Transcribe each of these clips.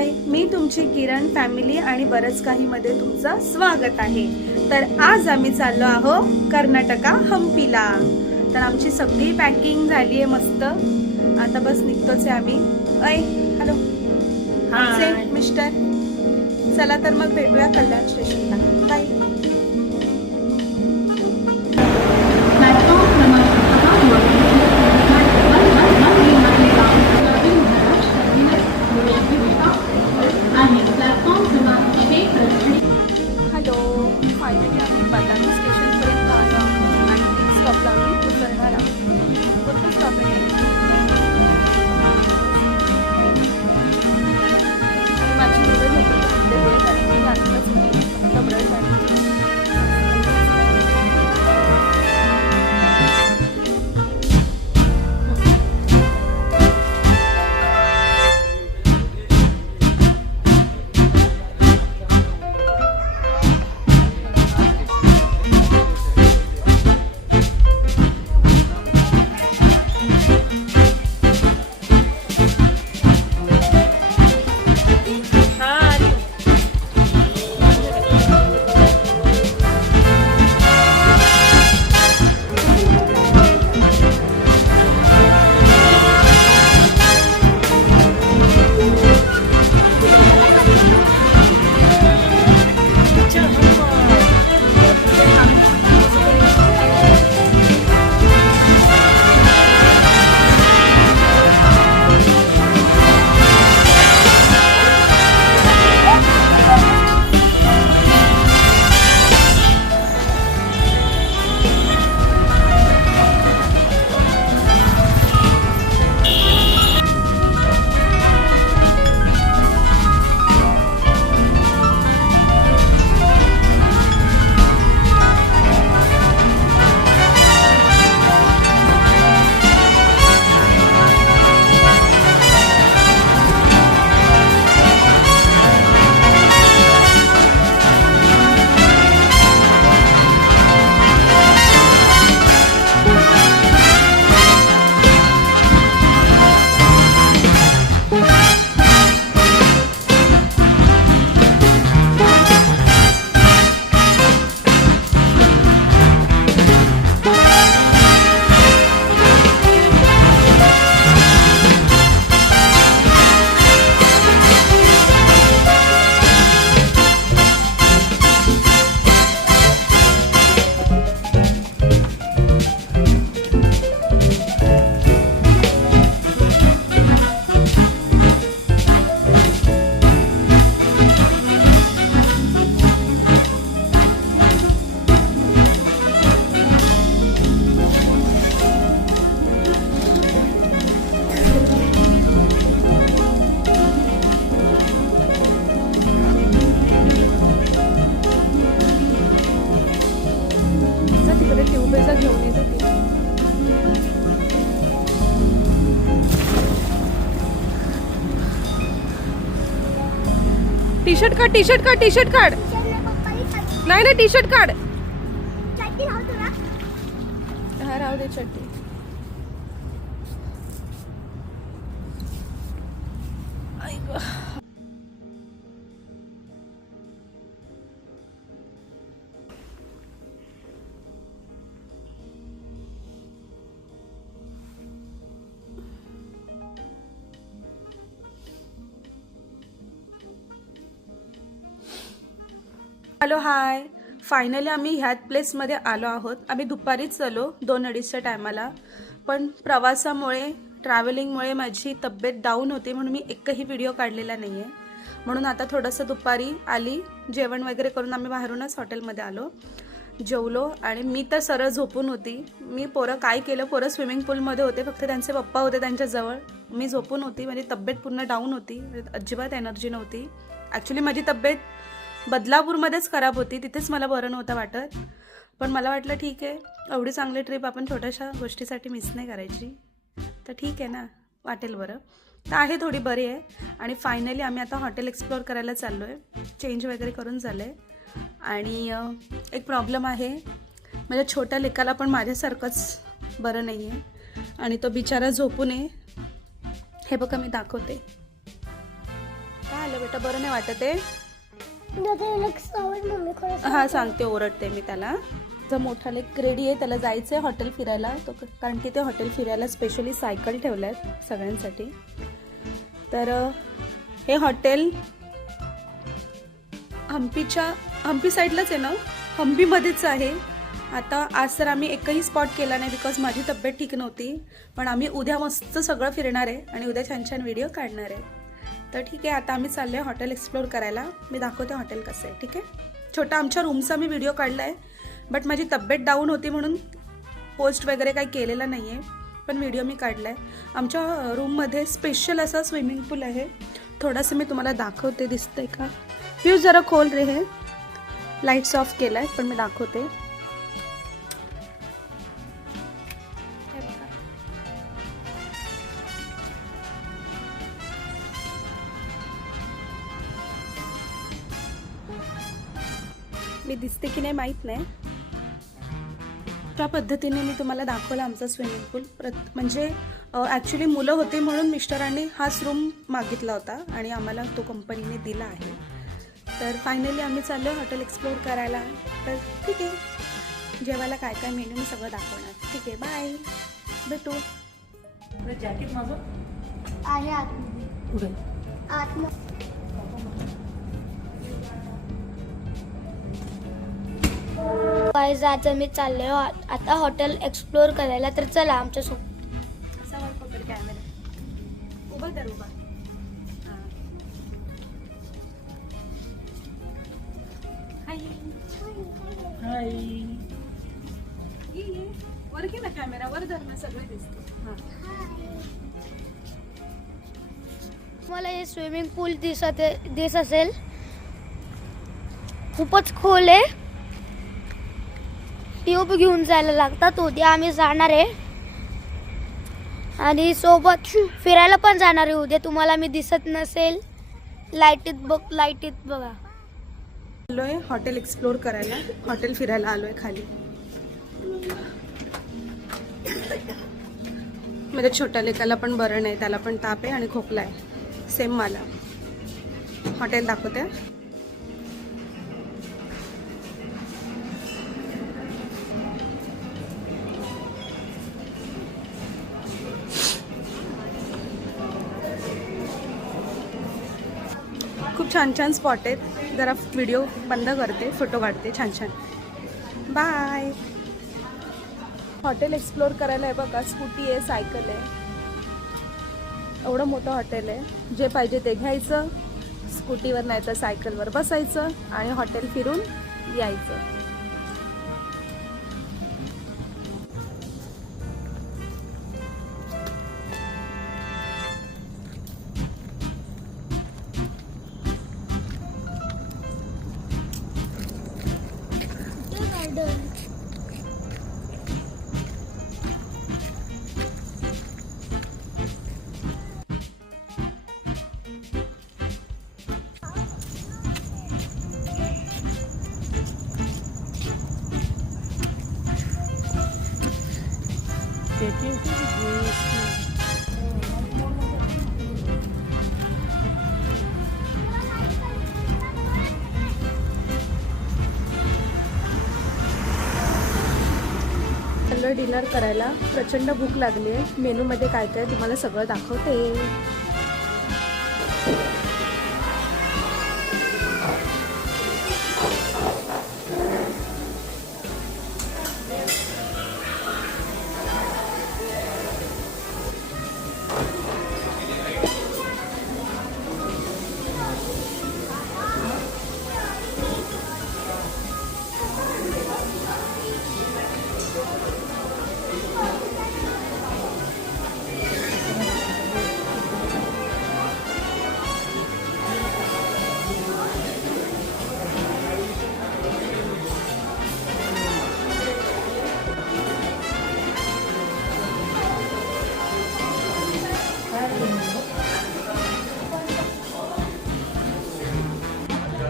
हाय, मी तुमची किरण फॅमिली आणि बरंच काही मध्ये तुमचं स्वागत आहे। तर आज आम्ही चाललो आहोत कर्नाटका हम्पीला। तर आमची सगळी पॅकिंग झाली आहे मस्त, आता बस निघतोच आहे आम्ही। हॅलो आमचे मिस्टर, चला तर मग भेटूया कल्याण स्टेशनला। बाय। हॅलो, फायनली आम्ही बदामी स्टेशनपर्यंत आलो आहोत आणि नेक्स्ट स्टॉपला आम्ही उतरणार आहोत। कोणतं स्टॉप आहे? आणि माझी मुलं झोपली म्हणते कारण की आत्ताच मी फक्त ब्रश आणि घेऊन येतो। टी शर्ट काढ, टी शर्ट काढ, टी शर्ट काढ। नाही ना, टी शर्ट काढ। हा राहू दे चड्डी। हॅलो हाय, फायनली आम्ही ह्याच प्लेसमध्ये आलो आहोत। आम्ही दुपारीच आलो 2:30च्या टायमाला, पण प्रवासामुळे ट्रॅव्हलिंगमुळे माझी तब्येत डाऊन होती म्हणून मी एकही व्हिडिओ काढलेला नाही आहे। म्हणून आता थोडंसं दुपारी आली, जेवण वगैरे करून आम्ही बाहेरूनच हॉटेलमध्ये आलो, जेवलो आणि मी तर सरळ झोपून होती। मी पोरं काय केलं, पोरं स्विमिंग पूलमध्ये होते, फक्त त्यांचे पप्पा होते त्यांच्याजवळ, मी झोपून होती। माझी तब्येत पूर्ण डाऊन होती, अजिबात एनर्जी नव्हती। ॲक्च्युली माझी तब्येत बदलापूरमध्येच खराब होती, तिथेच मला बरं नव्हतं वाटत, पण मला वाटलं ठीक आहे, एवढी चांगली ट्रिप आपण छोट्याशा गोष्टीसाठी मिस नाही करायची, तर ठीक आहे ना, वाटेल बरं। तर आहे थोडी बरी आहे। आणि फायनली आम्ही आता हॉटेल एक्सप्लोअर करायला चाललो आहे, चेंज वगैरे करून झालं आहे। आणि एक प्रॉब्लेम आहे, माझ्या छोट्या लेकाला पण माझ्यासारखंच बरं नाही आहे आणि तो बिचारा झोपू नये। हे बघा मी दाखवते, काय आलं बेटा बरं नाही वाटत आहे? हा सांगते, ओरडते मी त्याला. जो मोठा लेक रेडी आहे, त्याला जायचं आहे हॉटेल फिरायला. तो कारण की ते हॉटेल फिरायला स्पेशली सायकल ठेवल्या आहेत सगळ्यांसाठी. तर हे हॉटेल हम्पी साईडलाच आहे ना, हम्पीमध्येच आहे. आता आज तर आम्ही एकही स्पॉट केला नाही बिकॉज माझी तब्येत ठीक नव्हती. पण आम्ही उद्या मस्त सगळं फिरणार आहे आणि उद्या छान छान व्हिडिओ काढणार आहे. तर ठीक आहे, आता आम्ही चाललो आहे हॉटेल एक्सप्लोर करायला. मी दाखवते हॉटेल कसं आहे. ठीक आहे, छोटा आमच्या रूमचा मी व्हिडिओ काढला आहे, बट माझी तब्येत डाऊन होती म्हणून पोस्ट वगैरे काही केलेला नाही आहे, पण व्हिडिओ मी काढला आहे. आमच्या रूममध्ये स्पेशल असा स्विमिंग पूल आहे. थोडंसं मी तुम्हाला दाखवते, दिसतंय का? व्ह्यूज जरा खोल रे, हे लाईट्स ऑफ केला आहे पण मी दाखवते. मी दिसते की नाही माहीत नाही. त्या पद्धतीने मी तुम्हाला दाखवला आमचा स्विमिंग पूल. म्हणजे ॲक्च्युली मुलं होते म्हणून मिस्टरांनी हाच रूम मागितला होता आणि आम्हाला तो कंपनीने दिला आहे. तर फायनली आम्ही चाललो हॉटेल एक्सप्लोर करायला. तर ठीक आहे, जेवायला काय काय मेन्यू मी सगळं दाखवणार. ठीक आहे, बाय, भेटू. जॅकेट माझं आहे आतमध्ये. कुठे? आतमध्ये. गाइस, आता मी चालले आता हॉटेल एक्सप्लोर करायला. तर चला आमच्यासोबत. असा वर पकड कॅमेरा, उभा तर उभा. हाय. ये वर घे ना कॅमेरा, वर धर ना, सगळे दिसतं. हां, मला हे स्विमिंग पूल दिसत असेल. खूपच खोल आहे. ट्यूब घेऊन जायला लागतात. उद्या आम्ही जाणार आहे आणि सोबत फिरायला पण जाणार आहे उद्या. तुम्हाला मी दिसत नसेल. लाईटीत बघा. आलोय हॉटेल एक्सप्लोर करायला, हॉटेल फिरायला आलोय खाली. माझ्या छोट्या लेकाला पण बरं नाही, त्याला पण ताप आहे आणि खोकला आहे, सेम मला. हॉटेल दाखवते. खूप छान छान स्पॉट आहेत. जरा व्हिडिओ बंद करते, फोटो काढते छान छान. बाय. हॉटेल एक्सप्लोर करायला आहे बघा. स्कूटी आहे, सायकल आहे. एवढं मोठं हॉटेल आहे. जे पाहिजे ते घ्यायचं, स्कूटीवर नाही तर सायकलवर बसायचं आणि हॉटेल फिरून यायचं. डिनर करायला. प्रचंड भूक लागली आहे. मेनूमध्ये काय काय तुम्हाला सगळं दाखवते.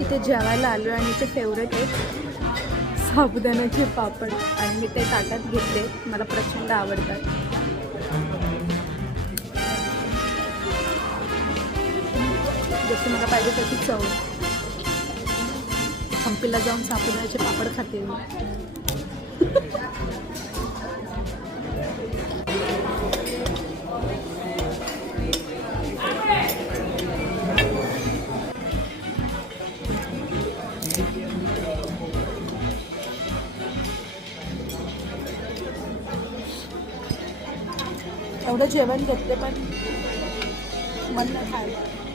इथे जेवायला आलो आणि इथे फेवरेट आहे साबुदाण्याचे पापड आणि मी ते ताटात घेतले. मला प्रचंड आवडतात. जसं मला पाहिजे तशी चव. हम्पीला जाऊन सापुनाचे पापड खाते मी. एवढं जेवण घेतले पण मन नाही खायला.